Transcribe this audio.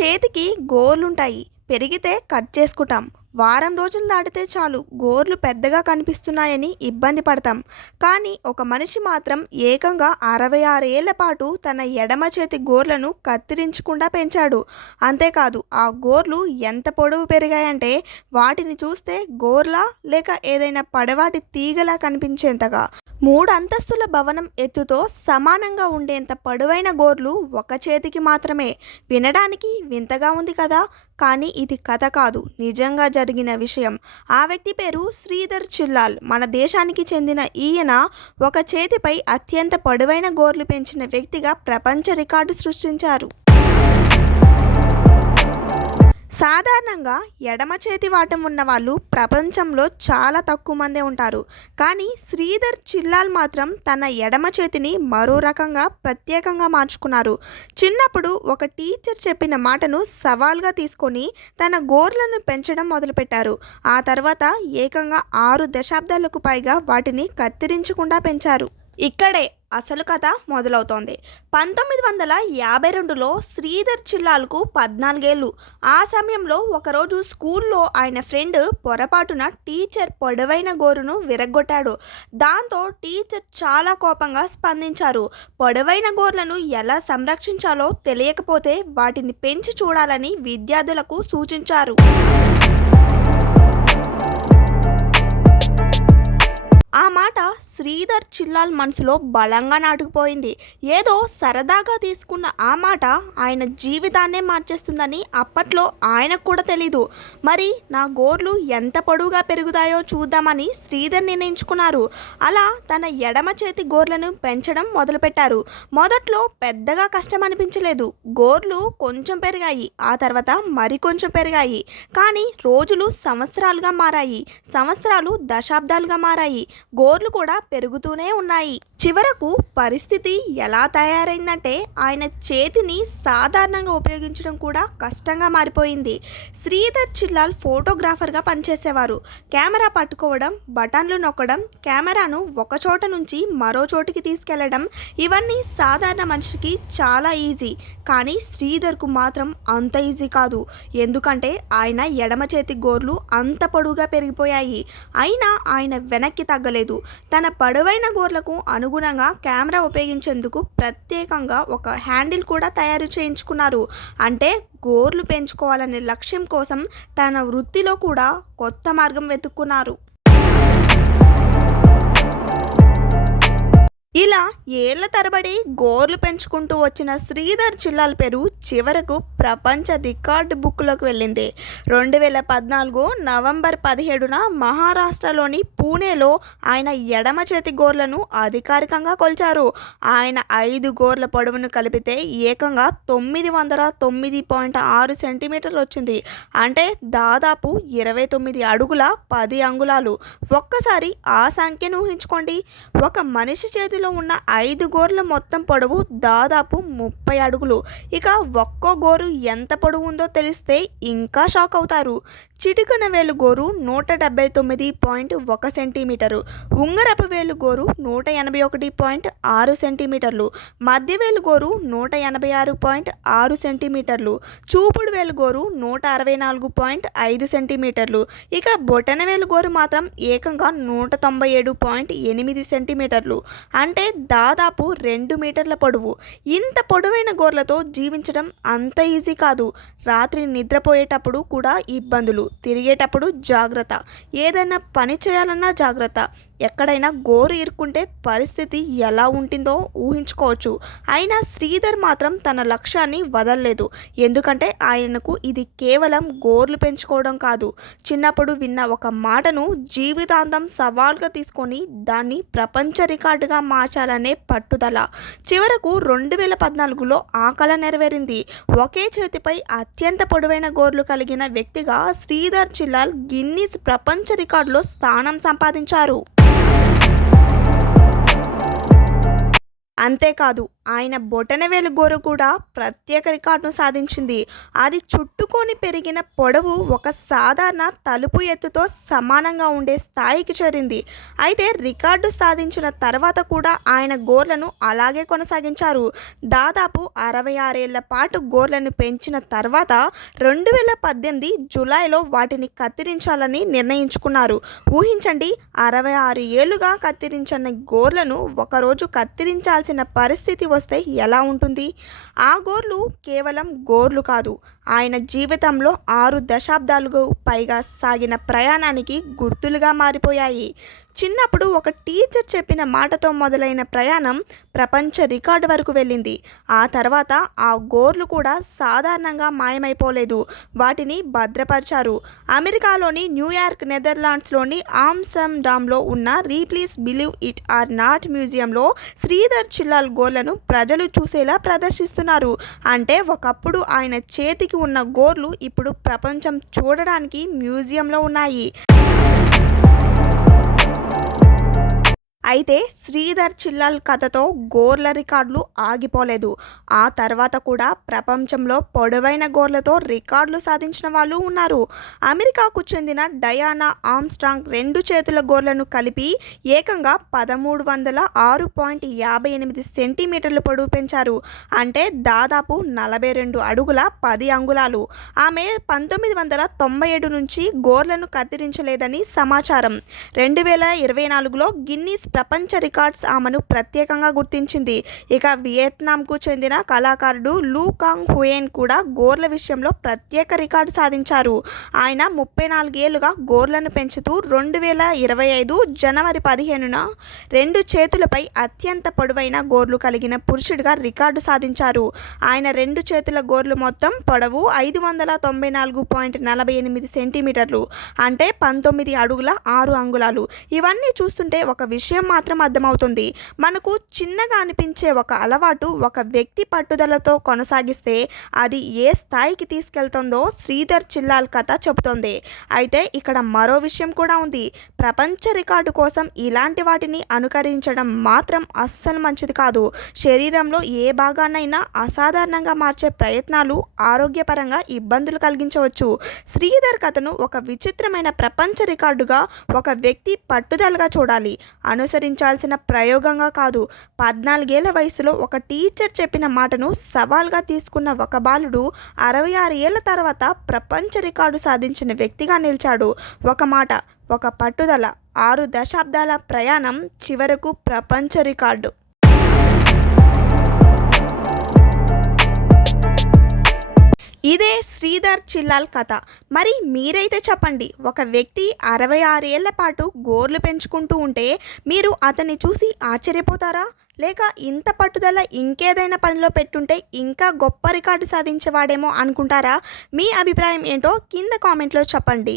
చేతికి గోర్లుంటాయి. పెరిగితే కట్ చేసుకుంటాం. వారం రోజులు దాటితే చాలు గోర్లు పెద్దగా కనిపిస్తున్నాయని ఇబ్బంది పడతాం. కానీ ఒక మనిషి మాత్రం ఏకంగా 66 ఏళ్ల పాటు తన ఎడమ చేతి గోర్లను కత్తిరించకుండా పెంచాడు. అంతేకాదు, ఆ గోర్లు ఎంత పొడవు పెరిగాయంటే వాటిని చూస్తే గోర్లా లేక ఏదైనా పడవాటి తీగలా కనిపించేంతగా. 3 అంతస్తుల భవనం ఎత్తుతో సమానంగా ఉండేంత పొడవైన గోర్లు ఒక చేతికి మాత్రమే. వినడానికి వింతగా ఉంది కదా, కానీ ఇది కథ కాదు, నిజంగా జరిగిన విషయం. ఆ వ్యక్తి పేరు శ్రీధర్ చిల్లాల్. మన దేశానికి చెందిన ఈయన ఒక చేతిపై అత్యంత పొడవైన గోర్లు పెంచిన వ్యక్తిగా ప్రపంచ రికార్డు సృష్టించారు. సాధారణంగా ఎడమ చేతి వాటం ఉన్న వాళ్ళు ప్రపంచంలో చాలా తక్కువ మందే ఉంటారు. కానీ శ్రీధర్ చిల్లాల్ మాత్రం తన ఎడమ చేతిని మరో రకంగా ప్రత్యేకంగా మార్చుకున్నారు. చిన్నప్పుడు ఒక టీచర్ చెప్పిన మాటను సవాల్గా తీసుకొని తన గోర్లను పెంచడం మొదలుపెట్టారు. ఆ తర్వాత ఏకంగా 6 దశాబ్దాలకు పైగా వాటిని కత్తిరించకుండా పెంచారు. ఇక్కడే అసలు కథ మొదలవుతోంది. 1952లో శ్రీధర్ చిల్లాల్కు 14 ఏళ్ళు. ఆ సమయంలో ఒకరోజు స్కూల్లో ఆయన ఫ్రెండ్ పొరపాటున టీచర్ పొడవైన గోరును విరగ్గొట్టాడు. దాంతో టీచర్ చాలా కోపంగా స్పందించారు. పొడవైన గోర్లను ఎలా సంరక్షించాలో తెలియకపోతే వాటిని పెంచి చూడాలని విద్యార్థులకు సూచించారు. ఆ మాట శ్రీధర్ చిల్లాల్ మనసులో బలంగా నాటుకుపోయింది. ఏదో సరదాగా తీసుకున్న ఆ మాట ఆయన జీవితాన్నే మార్చేస్తుందని అప్పట్లో ఆయనకు కూడా తెలీదు. మరి నా గోర్లు ఎంత పొడవుగా పెరుగుతాయో చూద్దామని శ్రీధర్ నిర్ణయించుకున్నారు. అలా తన ఎడమ చేతి గోర్లను పెంచడం మొదలుపెట్టారు. మొదట్లో పెద్దగా కష్టం అనిపించలేదు. గోర్లు కొంచెం పెరిగాయి, ఆ తర్వాత మరికొంచెం పెరిగాయి. కానీ రోజులు సంవత్సరాలుగా మారాయి, సంవత్సరాలు దశాబ్దాలుగా మారాయి. గోర్లు కూడా పెరుగుతూనే ఉన్నాయి. చివరకు పరిస్థితి ఎలా తయారైందంటే ఆయన చేతిని సాధారణంగా ఉపయోగించడం కూడా కష్టంగా మారిపోయింది. శ్రీధర్ చిల్లాల్ ఫోటోగ్రాఫర్గా పనిచేసేవారు. కెమెరా పట్టుకోవడం, బటన్లు నొక్కడం, కెమెరాను ఒక చోట నుంచి మరో చోటికి తీసుకెళ్లడం, ఇవన్నీ సాధారణ మనిషికి చాలా ఈజీ. కానీ శ్రీధర్కు మాత్రం అంత ఈజీ కాదు. ఎందుకంటే ఆయన ఎడమ చేతి గోర్లు అంత పొడవుగా పెరిగిపోయాయి. అయినా ఆయన వెనక్కి తగ్గలేదు. తన పొడవైన గోర్లకు అనుగుణంగా కెమెరా ఉపయోగించేందుకు ప్రత్యేకంగా ఒక హ్యాండిల్ కూడా తయారు చేయించుకున్నారు. అంటే గోర్లు పెంచుకోవాలనే లక్ష్యం కోసం తన వృత్తిలో కూడా కొత్త మార్గం వెతుక్కున్నారు. ఇలా ఏళ్ల తరబడి గోర్లు పెంచుకుంటూ వచ్చిన శ్రీధర్ చిల్లాల్ పేరు చివరకు ప్రపంచ రికార్డు బుక్లోకి వెళ్ళింది. 2014 నవంబర్ 17న మహారాష్ట్రలోని పూణేలో ఆయన ఎడమ చేతి గోర్లను అధికారికంగా కొలిచారు. ఆయన 5 గోర్ల పొడవును కలిపితే ఏకంగా 909.6 సెంటీమీటర్లు వచ్చింది. అంటే దాదాపు 29 అడుగుల 10 అంగుళాలు. ఒక్కసారి ఆ సంఖ్యను ఊహించుకోండి. ఒక మనిషి చేతిలో ఉన్న 5 గోర్ల మొత్తం పొడవు దాదాపు 30 అడుగులు. ఇక ఒక్కో గోరు ఎంత పొడవు ఉందో తెలిస్తే ఇంకా షాక్ అవుతారు. చిటికన వేలు గోరు 179.1 సెంటీమీటరు, ఉంగరపు వేలు గోరు 181.6 సెంటీమీటర్లు, మధ్యవేలు గోరు 186.6 సెంటీమీటర్లు, చూపుడు వేలు గోరు 164.5 సెంటీమీటర్లు. ఇక బొటన వేలు గోరు మాత్రం ఏకంగా 197.8 సెంటీమీటర్లు. అంటే దాదాపు 2 మీటర్ల పొడవు. ఇంత పొడవైన గోర్లతో జీవించడం అంత ఈజీ కాదు. రాత్రి నిద్రపోయేటప్పుడు కూడా ఇబ్బందులు, తిరిగేటప్పుడు జాగ్రత్త, ఏదైనా పని చేయాలన్నా జాగ్రత్త. ఎక్కడైనా గోరు ఇరుక్కుంటే పరిస్థితి ఎలా ఉంటుందో ఊహించుకోవచ్చు. అయినా శ్రీధర్ మాత్రం తన లక్ష్యాన్ని వదలలేదు. ఎందుకంటే ఆయనకు ఇది కేవలం గోర్లు పెంచుకోవడం కాదు, చిన్నప్పుడు విన్న ఒక మాటను జీవితాంతం సవాల్గా తీసుకొని దాన్ని ప్రపంచ రికార్డుగా మార్చాలనే పట్టుదల. చివరకు 2014లో ఆ కల నెరవేరింది. ఒకే చేతిపై అత్యంత పొడవైన గోర్లు కలిగిన వ్యక్తిగా శ్రీధర్ చిల్లాల్ గిన్నిస్ ప్రపంచ రికార్డులో స్థానం సంపాదించారు. అంతేకాదు, ఆయన బొటనవేలు గోరు కూడా ప్రత్యేక రికార్డును సాధించింది. అది చుట్టుకొని పెరిగిన పొడవు ఒక సాధారణ తలుపు ఎత్తుతో సమానంగా ఉండే స్థాయికి చేరింది. అయితే రికార్డు సాధించిన తర్వాత కూడా ఆయన గోర్లను అలాగే కొనసాగించారు. దాదాపు 66 ఏళ్ల పాటు గోర్లను పెంచిన తర్వాత 2018 జూలైలో వాటిని కత్తిరించాలని నిర్ణయించుకున్నారు. ఊహించండి, 66 ఏళ్లుగా కత్తిరించని గోర్లను ఒకరోజు కత్తిరించాల్సిన పరిస్థితి వస్తే ఎలా ఉంటుంది? ఆ గోర్లు కేవలం గోర్లు కాదు, ఆయన జీవితంలో 6 దశాబ్దాలకు పైగా సాగిన ప్రయాణానికి గుర్తులుగా మారిపోయాయి. చిన్నప్పుడు ఒక టీచర్ చెప్పిన మాటతో మొదలైన ప్రయాణం ప్రపంచ రికార్డు వరకు వెళ్ళింది. ఆ తర్వాత ఆ గోర్లు కూడా సాధారణంగా మాయమైపోలేదు. వాటిని భద్రపరిచారు. అమెరికాలోని న్యూయార్క్, నెదర్లాండ్స్లోని ఆమ్స్టర్డామ్లో ఉన్న రీప్లీస్ బిలీవ్ ఇట్ ఆర్ నాట్ మ్యూజియంలో శ్రీధర్ చిల్లాల్ గోర్లను ప్రజలు చూసేలా ప్రదర్శిస్తున్నారు. అంటే ఒకప్పుడు ఆయన చేతికి ఉన్న గోర్లు ఇప్పుడు ప్రపంచం చూడడానికి మ్యూజియంలో ఉన్నాయి. అయితే శ్రీధర్ చిల్లాల్ కథతో గోర్ల రికార్డులు ఆగిపోలేదు. ఆ తర్వాత కూడా ప్రపంచంలో పొడవైన గోర్లతో రికార్డులు సాధించిన వాళ్ళు ఉన్నారు. అమెరికాకు చెందిన డయానా ఆర్మ్స్ట్రాంగ్ 2 చేతుల గోర్లను కలిపి ఏకంగా 1306.58 సెంటీమీటర్ల పొడవు పెంచారు. అంటే దాదాపు 42 అడుగుల 10 అంగుళాలు. ఆమె 1997 నుంచి గోర్లను కత్తిరించలేదని సమాచారం. 2024లో గిన్నీస్ ప్రపంచ రికార్డ్స్ ఆమెను ప్రత్యేకంగా గుర్తించింది. ఇక వియత్నాంకు చెందిన కళాకారుడు లూ కాంగ్ హుయేన్ కూడా గోర్ల విషయంలో ప్రత్యేక రికార్డు సాధించారు. ఆయన 34 ఏళ్లుగా గోర్లను పెంచుతూ 2025 జనవరి 15న 2 చేతులపై అత్యంత పొడవైన గోర్లు కలిగిన పురుషుడిగా రికార్డు సాధించారు. ఆయన 2 చేతుల గోర్లు మొత్తం పొడవు 594.48 సెంటీమీటర్లు. అంటే 19 అడుగుల 6 అంగుళాలు. ఇవన్నీ చూస్తుంటే ఒక విషయం మాత్రం అర్థమవుతుంది. మనకు చిన్నగా అనిపించే ఒక అలవాటు ఒక వ్యక్తి పట్టుదలతో కొనసాగిస్తే అది ఏ స్థాయికి తీసుకెళ్తుందో శ్రీధర్ చిల్లాల్ కథ చెబుతోంది. అయితే ఇక్కడ మరో విషయం కూడా ఉంది. ప్రపంచ రికార్డు కోసం ఇలాంటి వాటిని అనుకరించడం మాత్రం అస్సలు మంచిది కాదు. శరీరంలో ఏ భాగాన్నైనా అసాధారణంగా మార్చే ప్రయత్నాలు ఆరోగ్యపరంగా ఇబ్బందులు కలిగించవచ్చు. శ్రీధర్ కథను ఒక విచిత్రమైన ప్రపంచ రికార్డుగా ఒక వ్యక్తి పట్టుదలగా చూడాలి, అనుసరించాల్సిన ప్రయోగంగా కాదు. 14 ఏళ్ల వయసులో ఒక టీచర్ చెప్పిన మాటను సవాల్గా తీసుకున్న ఒక బాలుడు 66 ఏళ్ల తర్వాత ప్రపంచ రికార్డు సాధించిన వ్యక్తిగా నిలిచాడు. ఒక మాట, ఒక పట్టుదల, 6 దశాబ్దాల ప్రయాణం, చివరకు ప్రపంచ రికార్డు. ఇదే శ్రీధర్ చిల్లాల్ కథ. మరి మీరైతే చెప్పండి, ఒక వ్యక్తి 66 ఏళ్ల పాటు గోర్లు పెంచుకుంటూ ఉంటే మీరు అతన్ని చూసి ఆశ్చర్యపోతారా? లేక ఇంత పట్టుదల ఇంకేదైనా పనిలో పెట్టుంటే ఇంకా గొప్ప రికార్డు సాధించేవాడేమో అనుకుంటారా? మీ అభిప్రాయం ఏంటో కింద కామెంట్లో చెప్పండి.